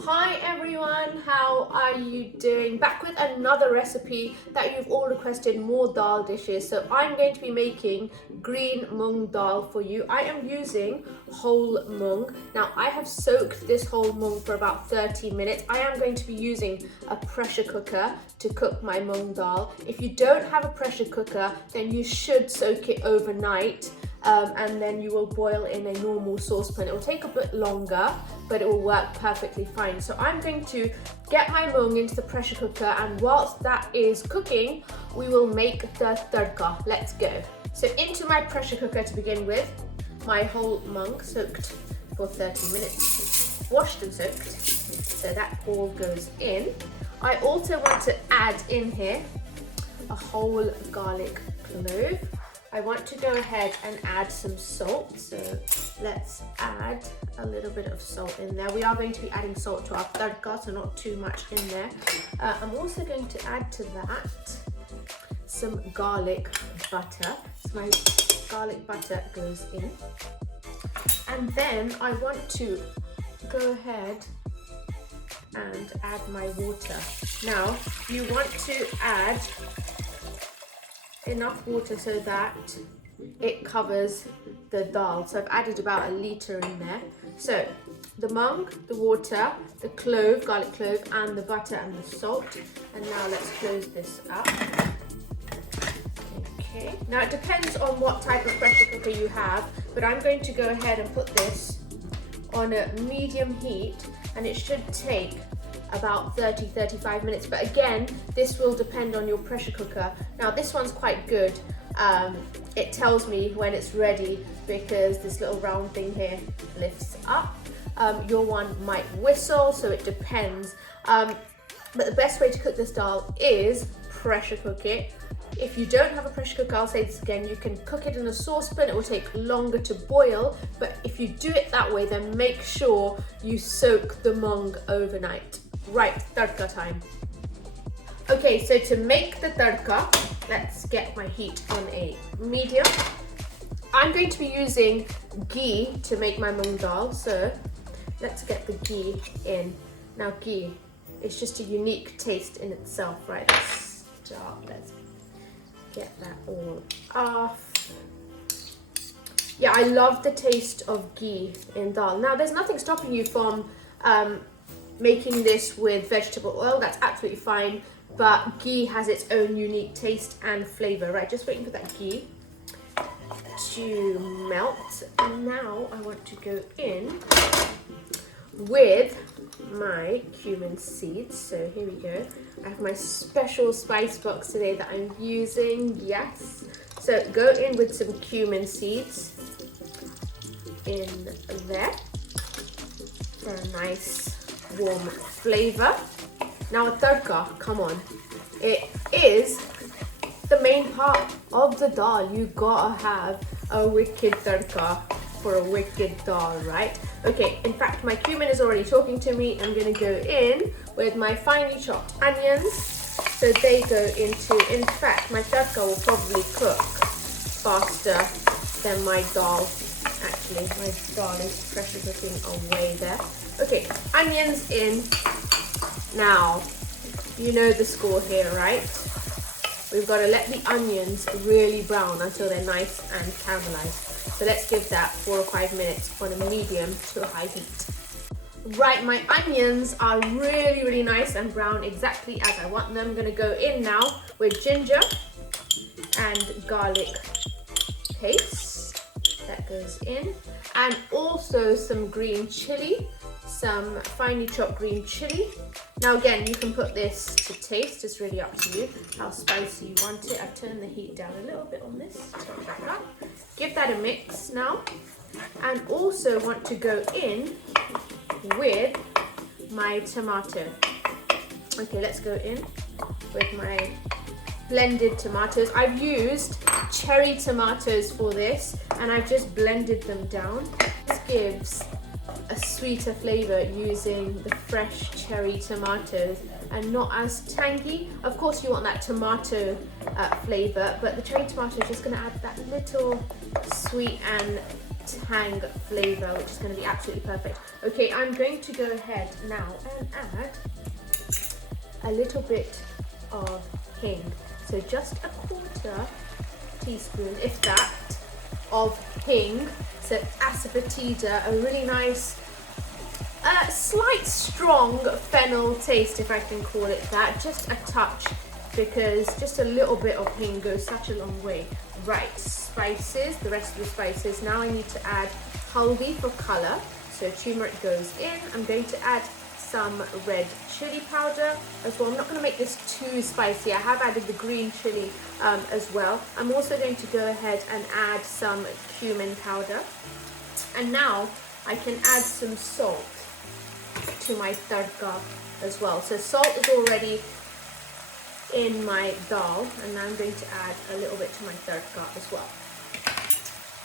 Hi everyone, how are you doing? Back with another recipe that you've all requested, more dal dishes. So I'm going to be making green mung dal for you. I am using whole mung. Now I have soaked this whole mung for about 30 minutes. I am going to be using a pressure cooker to cook my mung dal. If you don't have a pressure cooker, then you should soak it overnight. And then you will boil in a normal saucepan. It will take a bit longer, but it will work perfectly fine. So I'm going to get my mung into the pressure cooker, and whilst that is cooking, we will make the tadka. Let's go. So into my pressure cooker to begin with, my whole mung soaked for 30 minutes, washed and soaked. So that all goes in. I also want to add in here a whole garlic clove. I want to go ahead and add some salt, so let's add a little bit of salt in there. We are going to be adding salt to our tadka, so not too much in there. I'm also going to add to that some garlic butter. So my garlic butter goes in. And then I want to go ahead and add my water. Now, you want to add enough water so that it covers the dal. So I've added about 1 litre in there. So the mung, the water, the clove, garlic clove, and the butter and the salt. And now let's close this up. Okay, now it depends on what type of pressure cooker you have, but I'm going to go ahead and put this on a medium heat, and it should take about 30-35 minutes, but again, this will depend on your pressure cooker. Now this one's quite good. It tells me when it's ready because this little round thing here lifts up. Your one might whistle, so it depends. But the best way to cook this dal is pressure cook it. If you don't have a pressure cooker, I'll say this again, you can cook it in a saucepan. It will take longer to boil, but if you do it that way, then make sure you soak the mung overnight. Right, tadka time. Okay, so to make the tadka, let's get my heat on a medium. I'm going to be using ghee to make my mung dal, so let's get the ghee in. Now ghee, it's just a unique taste in itself, right? Let's get that all off. Yeah, I love the taste of ghee in dal. Now there's nothing stopping you from making this with vegetable oil. That's absolutely fine, but ghee has its own unique taste and flavor. Right, just waiting for that ghee to melt, and now I want to go in with my cumin seeds. So here we go. I have my special spice box today that I'm using. Yes, so go in with some cumin seeds in there for a nice warm flavor. Now a tadka, come on, it is the main part of the dal. You gotta have a wicked tadka for a wicked dal, right? Okay, in fact my cumin is already talking to me. I'm gonna go in with my finely chopped onions, so they go into, in fact my tadka will probably cook faster than my dal. Actually, my dal is pressure cooking away there. Okay, onions in. Now, you know the score here, right? We've got to let the onions really brown until they're nice and caramelized. So let's give that 4 or 5 minutes on a medium to a high heat. Right, my onions are really nice and brown, exactly as I want them. I'm going to go in now with ginger and garlic paste. That goes in. And also some green chili. Some finely chopped green chili. Now again, you can put this to taste. It's really up to you how spicy you want it. I've turned the heat down a little bit on this. Turn that up. Give that a mix now. And also want to go in with my tomato. Okay, let's go in with my blended tomatoes. I've used cherry tomatoes for this, and I've just blended them down. This gives a sweeter flavor using the fresh cherry tomatoes and not as tangy. Of course you want that tomato flavor, but the cherry tomato is just going to add that little sweet and tang flavour, which is going to be absolutely perfect. Okay, I'm going to go ahead now and add a little bit of hing. So just a 1/4 teaspoon, if that, of hing. So Asafoetida, a really nice, slight strong fennel taste, if I can call it that. Just a touch, because just a little bit of hing goes such a long way. Right, spices, the rest of the spices. Now I need to add haldi for colour. So turmeric goes in. I'm going to add some red chili powder as well. I'm not going to make this too spicy. I have added the green chili as well. I'm also going to go ahead and add some cumin powder. And now I can add some salt to my tadka as well. So salt is already in my dal, and now I'm going to add a little bit to my tadka as well.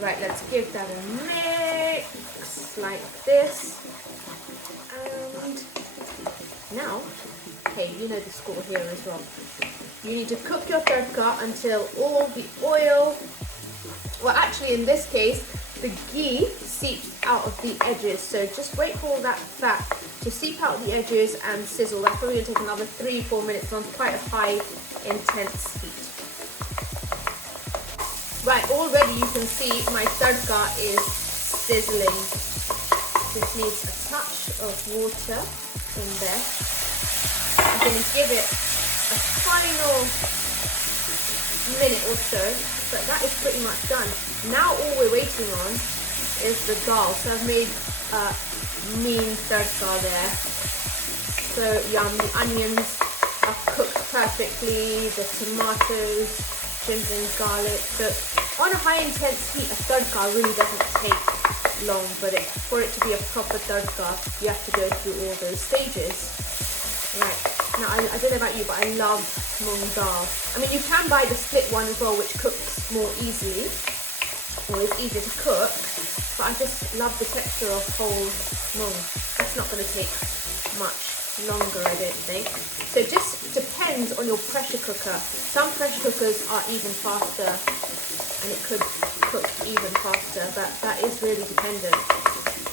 Right, let's give that a mix like this. And now, okay, you know the score here as well. You need to cook your tadka until all the oil, well actually in this case, the ghee seeps out of the edges. So just wait for all that fat to seep out the edges and sizzle. That's probably going to take another 3-4 minutes on quite a high intense heat. Right, already you can see my tadka is sizzling. Just needs a touch of water in there. I'm going to give it a final minute or so, but that is pretty much done. Now all we're waiting on is the dal. So I've made mean tadka there. So yum. The onions are cooked perfectly, the tomatoes, ginger and garlic. So on a high intense heat, a tadka really doesn't take long, but for it to be a proper tadka, you have to go through all those stages. Right, now I don't know about you, but I love Mung Dal. I mean, you can buy the split one as well, which cooks more easily, or is easier to cook, but I just love the texture of whole mung. That's not going to take much longer, I don't think. So it just depends on your pressure cooker. Some pressure cookers are even faster, and it could cook even faster, but that is really dependent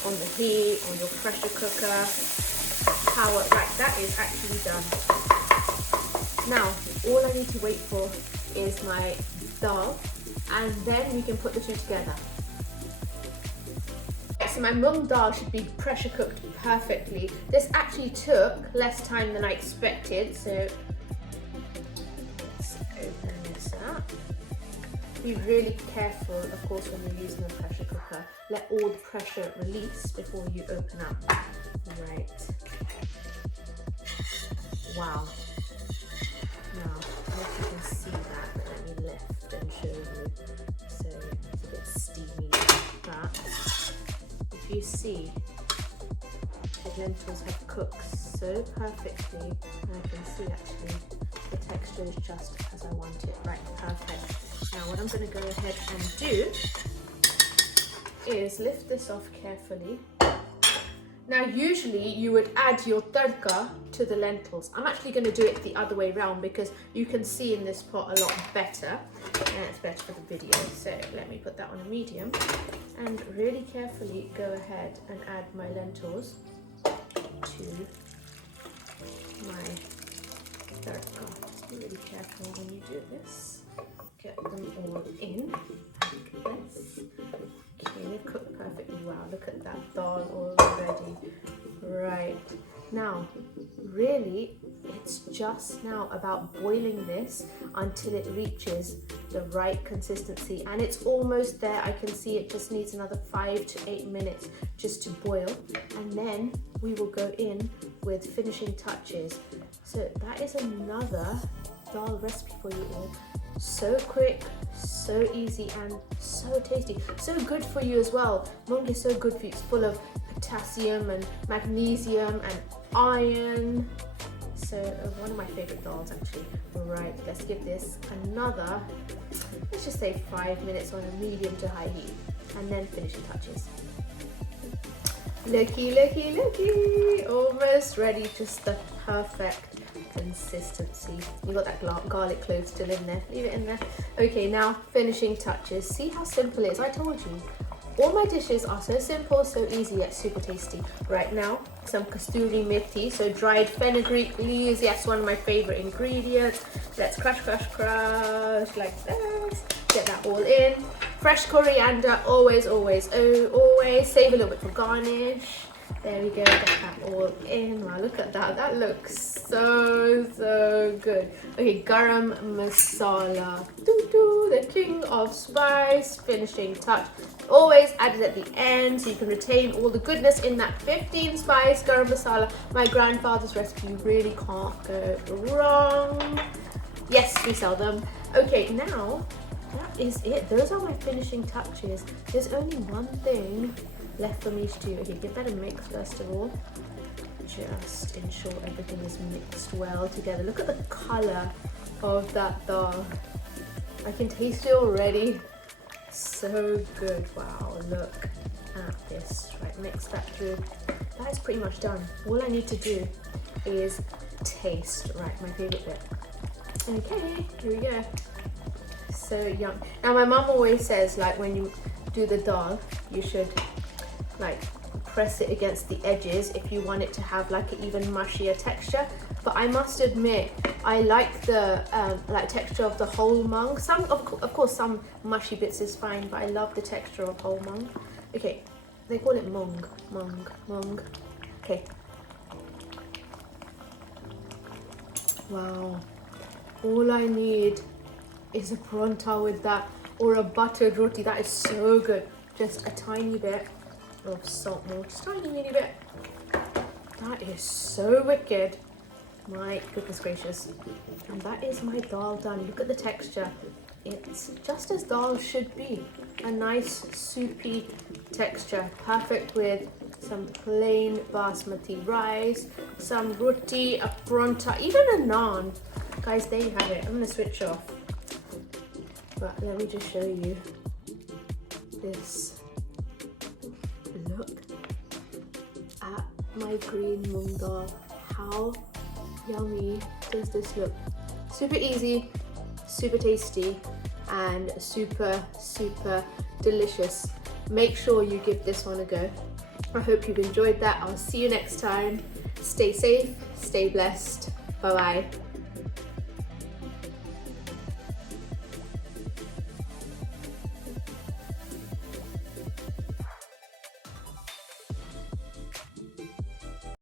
on the heat, on your pressure cooker, power. Right, that is actually done. Now, all I need to wait for is my dal, and then we can put the two together. So my mung dal should be pressure cooked perfectly. This actually took less time than I expected, so let's open this up. Be really careful, of course, when you're using a pressure cooker. Let all the pressure release before you open up. Right. Wow. Now, I don't know if you can see that, but let me lift and show you. So it's a bit steamy, but if you see, the lentils have cooked so perfectly, and I can see actually the texture is just as I want it. Right, perfect. Now what I'm going to go ahead and do is lift this off carefully. Now usually you would add your tadka to the lentils. I'm actually going to do it the other way around because you can see in this pot a lot better, and it's better for the video. So let me put that on a medium and really carefully go ahead and add my lentils to my tadka. Be really careful when you do this. Get them all in like this. Okay, they've cooked perfectly well. Look at that dal already. Right, now really it's just now about boiling this until it reaches the right consistency, and it's almost there. I can see it just needs another 5 to 8 minutes just to boil, and then we will go in with finishing touches. So that is another dal recipe for you all. So quick, so easy, and so tasty. So good for you as well. Mung is so good for you. It's full of potassium and magnesium and iron. So one of my favorite dals actually. Right, let's give this another, let's just say 5 minutes on a medium to high heat, and then finishing touches. Looky, looky, looky, almost ready. Just the perfect consistency. You got that garlic clove still in there, leave it in there. Okay, now finishing touches. See how simple it is. I told you, All my dishes are so simple, so easy, yet super tasty. Right now, some kasturi methi, so dried fenugreek leaves. Yes, one of my favorite ingredients. Let's crush, crush, crush like this. Get that all in. Fresh coriander, always, always, oh, always. Save a little bit for garnish. There we go, get that all in. Wow, look at that. That looks so, so good. Okay, garam masala. The king of spice, finishing touch. Always added at the end so you can retain all the goodness in that 15 spice garam masala. My grandfather's recipe, really can't go wrong. Yes, we sell them. Okay, now that is it. Those are my finishing touches. There's only one thing left for me to do. Okay, give that a mix first of all. Just ensure everything is mixed well together. Look at the colour of that dal. I can taste it already. So good. Wow, look at this. Right, mix that through. That is pretty much done. All I need to do is taste. Right, my favourite bit. Okay, here we go. So yum. Now my mum always says, like, when you do the dal, you should like press it against the edges if you want it to have like an even mushier texture. But I must admit, I like the like texture of the whole mung. Some of course some mushy bits is fine, but I love the texture of whole mung. Okay, they call it mung. Okay. Wow. All I need is a paratha with that, or a buttered roti. That is so good. Just a tiny bit of salt, more, just tiny little bit. That is so wicked. My goodness gracious. And that is my dal done. Look at the texture. It's just as dal should be. A nice soupy texture. Perfect with some plain basmati rice, some roti, a paratha, even a naan. Guys, there you have it. I'm going to switch off. But let me just show you this. Look at my green mung dal. How yummy does this look? Super easy, super tasty, and super, super delicious. Make sure you give this one a go. I hope you've enjoyed that. I'll see you next time. Stay safe, stay blessed. Bye bye.